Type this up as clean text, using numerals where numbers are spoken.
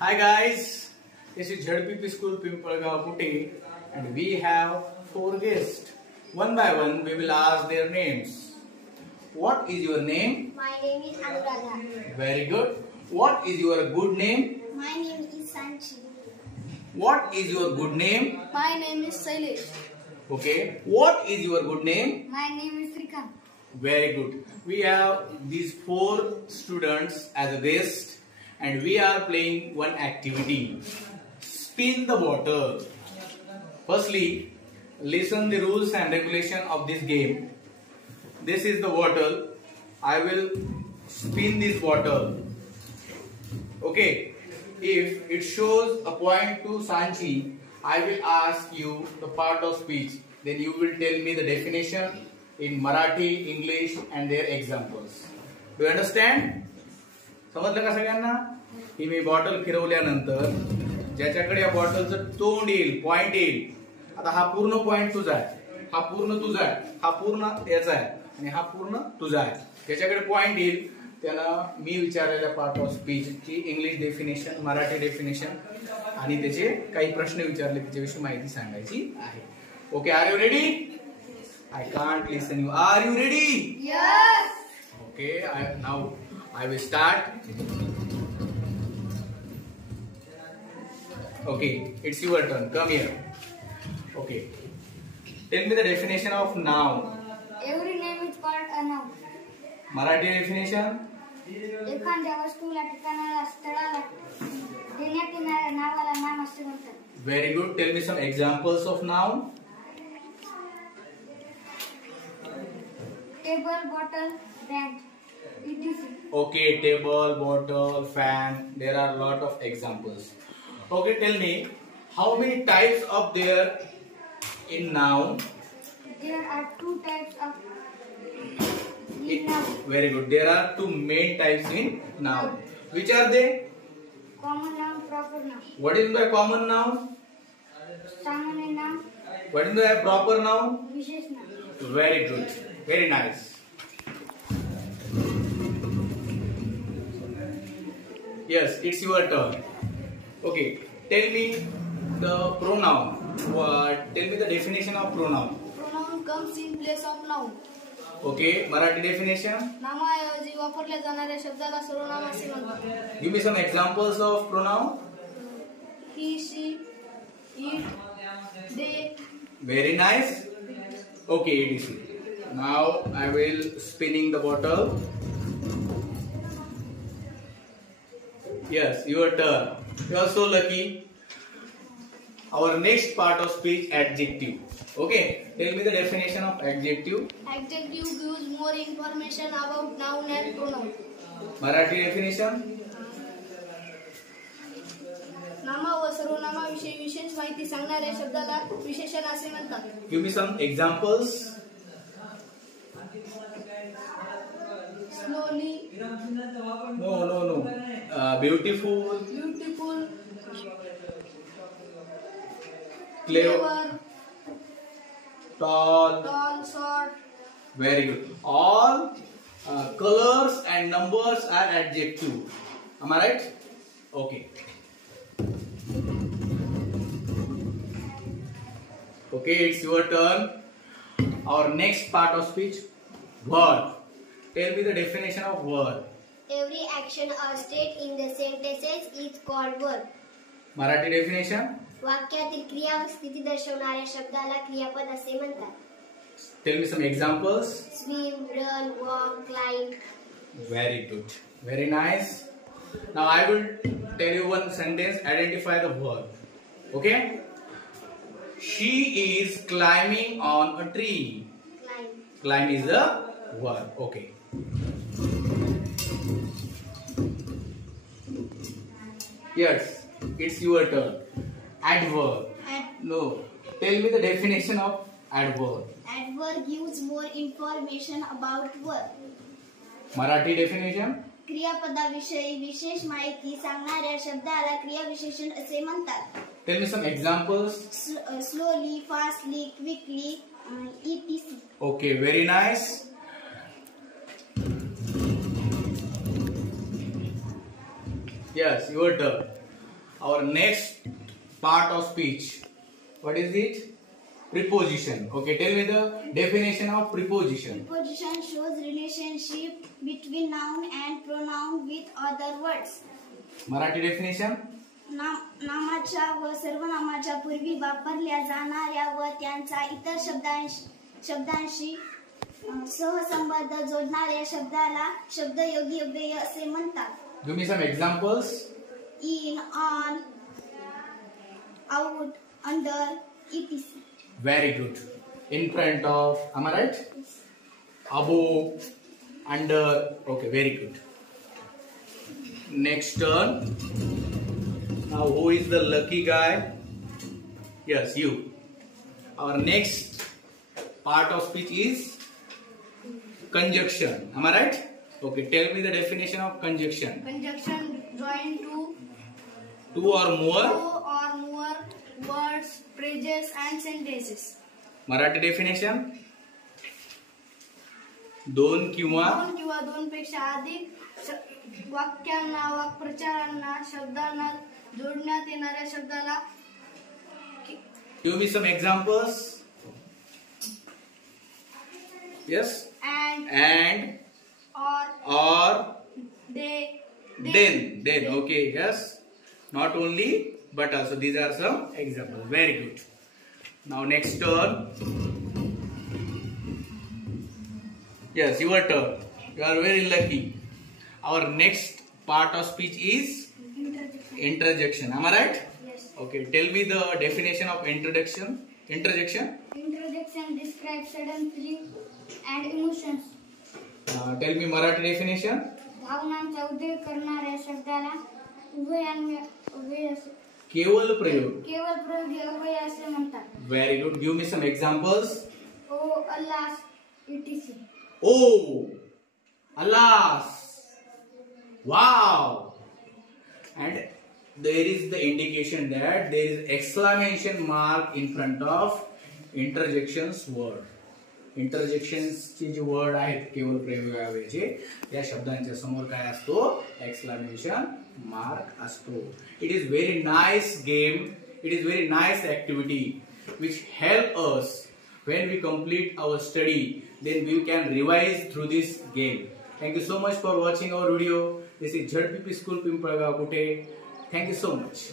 Hi guys, this is ZPP School Pimpalgaon Putti and we have 4 guests. One by one we will ask their names. What is your name? My name is Anuradha. Very good. What is your good name? My name is Sanchi. What is your good name? My name is Sailesh. Okay. What is your good name? My name is Srikant. Very good. We have these 4 students as a guest and we are playing one activity. Spin the bottle. Firstly, listen the rules and regulation of this game. This is the bottle. I will spin this bottle. Okay. If it shows a point to Sanchi, I will ask you the part of speech. Then you will tell me the definition in Marathi, English and their examples. Do you understand? समजलं का सगळ्यांना? ही मी bottle फिरवल्यानंतर ज्याच्याकडे या बॉटलचं तोंड येईल, point येईल. आता हा पूर्ण पॉइंट तुझा आहे, हा पूर्ण तुझा आहे, हा पूर्ण याचा आहे आणि हा पूर्ण तुझा आहे. ज्याच्याकडे पॉइंट येईल त्याला मी विचारलेल्या पार्ट ऑफ स्पीच ची इंग्लिश डेफिनेशन, मराठी डेफिनेशन आणि त्याचे काही प्रश्न विचारले त्याच्याविषयी माहिती सांगायची आहे. Okay, are you ready? I can't listen you. Are you ready? Yes. Okay, now I will start. Okay, it's your turn. Come here. Okay. Tell me the definition of noun. Every name is called a noun. Marathi definition? एखाद्या वस्तूला, ठिकाणाला, स्थळाला देण्यात येणाऱ्या नावाला नाम असे म्हणतात. Very good. Tell me some examples of noun. Table, bottle, bag, etc. Okay, table, bottle, fan. There are a lot of examples. Okay, tell me how many types of there in noun? There are 2 types of noun. Very good. There are 2 main types in noun. Which are they? Common noun, proper noun. What is the common noun? सामान्य noun, What is the proper noun? Wishes noun. Very good. Very nice. Yes, it's your turn. Okay, tell me the pronoun. Tell me the definition of pronoun. Pronoun comes in place of noun. Okay, Marathi definition. नामाऐवजी वापरल्या जाणाऱ्या शब्दाला सर्वनाम असे म्हणतात. Give me some examples of pronoun. He, she, it, they. Very nice. Okay, etc. Now I will spinning the bottle. Yes, your turn. You are so lucky. Our next part of speech, adjective. Okay, tell me the definition of adjective. Adjective gives more information about noun and pronoun. Marathi definition. नामा व सर्वनामाविषयी विशेष माहिती सांगणाऱ्या शब्दाला विशेषण असे म्हणतात. Give me some examples. Slowly. No. Beautiful. Beautiful. Clever. Tall. Tall, short. Very good. All colors and numbers are adjective. Am I right? Okay. Okay, it's your turn. Our next part of speech, word. Tell me the definition of word. Every action or state in the sentences is called word. Marathi definition. वाक्यातील क्रिया व स्थिती दर्शवणाऱ्या शब्दाला क्रियापद असे म्हणतात. Tell me some examples. Swim, run, walk, climb. Very good. Very nice. Now I will tell you one sentence. Identify the word. Okay. She is climbing on a tree. Climb. Climb is the word. Okay. Yes, it's your turn. Adverb. No. Tell me the definition of adverb. Adverb gives more information about word. Marathi definition. क्रियापदाविषयी विशेष माहिती सांगणाऱ्या शब्दाला क्रियाविशेषण असे म्हणतात. Tell me some examples. Slowly, fastly, quickly, etc. Okay, very nice. Yes, your turn. our next part of speech. What is it? Preposition. Okay, tell me the definition of preposition. Preposition shows relationship between noun and pronoun with other words. Marathi definition. नामाच्या व सर्वनामाच्या पूर्वी वापरल्या जाणाऱ्या व त्यांचा इतर शब्दांशी सहसंबंध जोडणाऱ्या शब्दाला शब्दयोगी व्यय असे म्हणतात. Give me some examples. In, on, out, under, etc. Very good. In front of, am I right? Above, under. Okay, very good. Next turn. Now, who is the lucky guy? Yes, you. Our next part of speech is conjunction. Am I right? Okay, tell me the definition of conjunction. Conjunction join Two or more words, phrases and sentences. Marathi definition. दोन किंवा दोनपेक्षा अधिक वाक्यांना वाक्प्रचारांना शब्दांना जोडण्यात येणाऱ्या शब्दाला. Give me some examples. Yes. And or then. Okay, yes. Not only but also, these are some examples. Very good. Now next turn. Yes, your turn. You are very lucky. Our next part of speech is interjection. Am I right? Yes. Okay, tell me the definition of interjection. Interjection describes sudden feeling and emotions. Tell me Marathi definition. भावनांचा उदय करणाऱ्या शब्दाला उभय केवल प्रयोग अव्यय असे म्हणतात. Very good. Give me some examples. alas, etc. Oh, alas. Wow. And there is the indication that there is exclamation mark in front of interjections word. Interjections चे जे वर्ड आहेत केवळ प्रयोगावेचे या शब्दांच्या समोर काय असतो? एक्सक्लेमेशन मार्क असतो. It is very nice game. It is very nice activity which help us when we complete our study. Then we can revise through this game. Thank you so much for watching our video. This is ZPP School Pimpalgaon Kute. Thank you so much.